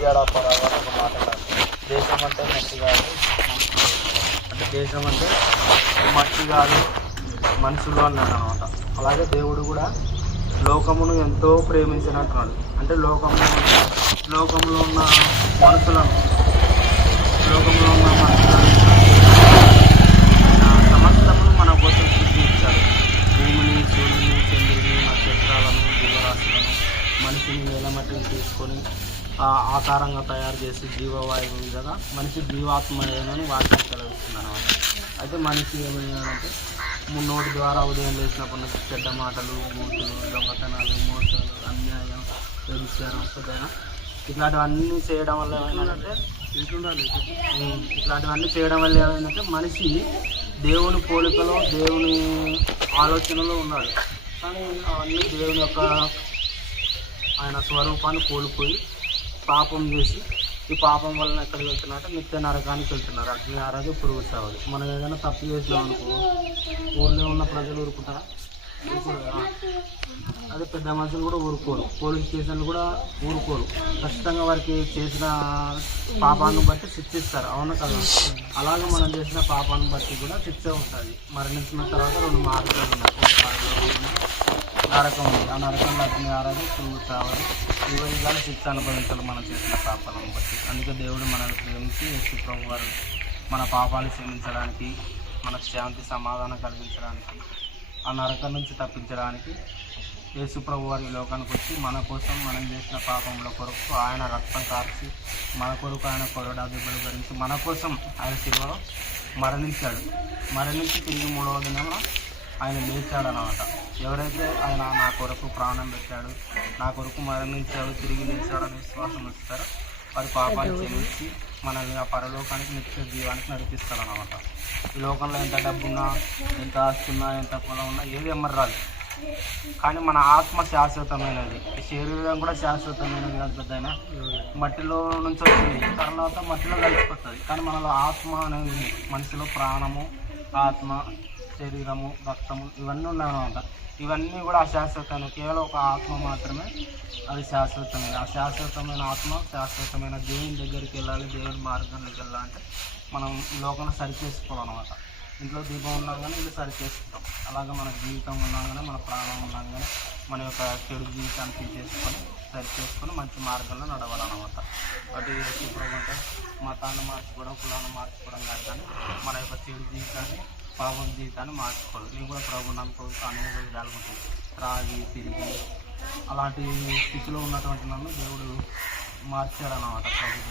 గురిజాడ పరాగా ఒక మాట దేశం అంటే మట్టి కాదు. అంటే దేశం అంటే మట్టి కాదు మనుషులు అన్నాడు అనమాట. అలాగే దేవుడు కూడా లోకమును ఎంతో ప్రేమించినట్టున్నాడు. అంటే లోకము లోకంలో ఉన్న మనుషులను లోకంలో ఉన్న మనుషులను సమస్తమును మన కోసం సృష్టించాడు. భూమిని సూర్యుని చంద్రుని నక్షత్రాలను జీవరాశులను మనిషిని నేలమట్టిని తీసుకొని ఆకారంగా తయారు చేసి జీవవాయువు విధంగా మనిషి జీవాత్మయనని వాక్యం సెలవిస్తుంది అనమాట అయితే మనిషి ఏమైందంటే నోటి ద్వారా ఉదయం లేచినప్పటి నుంచి చెడ్డ మాటలు బూతులు దొంగతనాలు మోసాలు అన్యాయం వ్యభిచారం ఏదైనా ఇట్లాంటివన్నీ చేయడం వల్ల ఏమైందంటే ఉమ్, ఇట్లాంటివన్నీ చేయడం వల్ల ఏమైందంటే మనిషి దేవుని పోలికలో దేవుని ఆలోచనలో ఉన్నాడు. కానీ అవన్నీ దేవుని యొక్క ఆయన స్వరూపాన్ని కోల్పోయి పాపం చేసి ఈ పాపం వలన ఎక్కడికి వెళ్తున్నారంటే నిత్య నరకానికి వెళ్తున్నారు. అగ్ని ఆరాధి పురుగు సావదు మనం ఏదైనా తప్పు చేసినాం అనుకో ఊళ్ళో ఉన్న ప్రజలు ఊరుకుంటారా? అదే పెద్ద మనుషులు కూడా ఊరుకోరు. పోలీస్ స్టేషన్లు కూడా ఊరుకోరు. ఖచ్చితంగా వారికి చేసిన పాపాన్ని బట్టి శిక్షిస్తారు. అవును కదా? అలాగే మనం చేసిన పాపాన్ని బట్టి కూడా శిక్ష ఉంటుంది. మరణించిన తర్వాత రెండు మార్గాలు ఉన్నాయి. నరకం ఉంది. ఆ నరకం అగ్ని ఆరాధన పురుగు సావదు ఇవి విధాలు శిక్ష అనుభవించాలి మనం చేసిన పాపాలను బట్టి. అందుకే దేవుడు మనల్ని ప్రేమించి యేసు ప్రభు వారు మన పాపాలు క్షమించడానికి మనకు శాంతి సమాధానం కలిగించడానికి ఆ నరకం నుంచి తప్పించడానికి యేసు ప్రభు వారి లోకానికి వచ్చి మన కోసం మనం చేసిన పాపముల కొరకు ఆయన రక్తం కార్చి మన కొరకు ఆయన కొరడా దెబ్బలు భరించి మన కోసం ఆయన శిలువలో మరణించాడు. మరణించి తిరిగి మూడవ దినంలో ఆయన లేచాడు అన్నమాట ఎవరైతే ఆయన నా కొరకు ప్రాణం పెట్టాడు నా కొరకు మరణించాడు తిరిగి లేచాడని విశ్వాసం ఇస్తారో వారి పాపాలు క్షమించి మనల్ని ఆ పరలోకానికి నిత్య జీవానికి నడిపిస్తాడు అనమాట ఈ లోకంలో ఎంత డబ్బున్నా ఎంత ఆస్తున్నా ఎంత పొలం ఉన్నా ఏది ఎమ్మరి రాదు కానీ మన ఆత్మ శాశ్వతమైనది. శరీరం కూడా శాశ్వతమైనది కాదు పెద్దయినా. మట్టిలో నుంచి వచ్చింది తర్వాత మట్టిలో కలిసిపోతుంది. కానీ మనలో ఆత్మ అనేది మనిషిలో ప్రాణము ఆత్మ శరీరము రక్తము ఇవన్నీ ఉన్నాయన్నమాట. ఇవన్నీ కూడా అశాశ్వతమైన కేవలం ఒక ఆత్మ మాత్రమే అది శాశ్వతమైన ఆ శాశ్వతమైన ఆత్మ శాశ్వతమైన దేవుని దగ్గరికి వెళ్ళాలి దేవుని మార్గంలోకి వెళ్ళాలంటే మనం లోకం లోకంలో సరి చేసుకోవాలన్నమాట ఇంట్లో దీపం ఉన్నా కానీ ఇల్లు సరి చేసుకుంటాం అలాగే మన జీవితం ఉన్నా కానీ మన ప్రాణం ఉన్నా కానీ మన యొక్క చెడు జీవితాన్ని తీసేసుకొని సరి చేసుకొని మంచి మార్గంలో నడవాలన్నమాట. వాటి ఇప్పుడు అంటే మతాన్ని మార్చుకోవడం కులాన్ని మార్చుకోవడం కాదు కానీ మన యొక్క చెడు జీవితాన్ని పాపం జీవితాన్ని మార్చుకోవాలి. నేను కూడా ప్రభు నమ్మకం అనేక విధాలు రాగి తిరిగి అలాంటి స్థితిలో ఉన్నటువంటి నన్ను దేవుడు మార్చాడనమాట ప్రభు